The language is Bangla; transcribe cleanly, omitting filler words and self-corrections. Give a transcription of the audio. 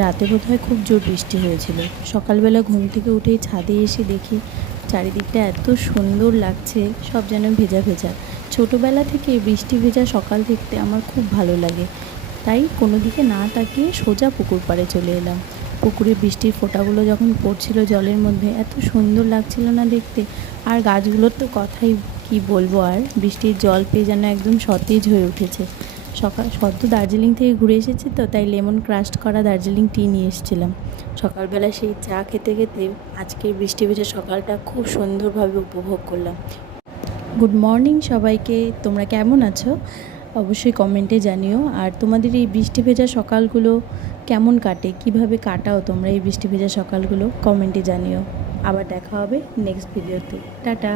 রাতে বোধহয় খুব জোর বৃষ্টি হয়েছিল। সকালবেলা ঘুম থেকে উঠেই ছাদে এসে দেখি চারিদিকটা এত সুন্দর লাগছে, সব যেন ভেজা ভেজা। ছোটোবেলা থেকে বৃষ্টি ভেজা সকাল দেখতে আমার খুব ভালো লাগে, তাই কোনো দিকে না তাকিয়ে সোজা পুকুর পাড়ে চলে এলাম। পুকুরে বৃষ্টির ফোঁটাগুলো যখন পড়ছিল জলের মধ্যে, এত সুন্দর লাগছিল না দেখতে। আর গাছগুলোর তো কথাই কি বলবো, আর বৃষ্টির জল পেয়ে যেন একদম সতেজ হয়ে উঠেছে। সদ্য দার্জিলিং থেকে ঘুরে এসেছি তো, তাই লেমন ক্রাশড করা দার্জিলিং টি নিয়ে এসেছিলাম। সকালবেলা সেই চা খেতে খেতে আজকের বৃষ্টি ভেজা সকালটা খুব সুন্দরভাবে উপভোগ করলাম। গুড মর্নিং সবাইকে, তোমরা কেমন আছো অবশ্যই কমেন্টে জানিও। আর তোমাদের এই বৃষ্টি ভেজা সকালগুলো কেমন কাটে, কিভাবে কাটাও তোমরা এই বৃষ্টি ভেজা সকালগুলো, কমেন্টে জানিও। আবার দেখা হবে নেক্সট ভিডিওতে। টাটা।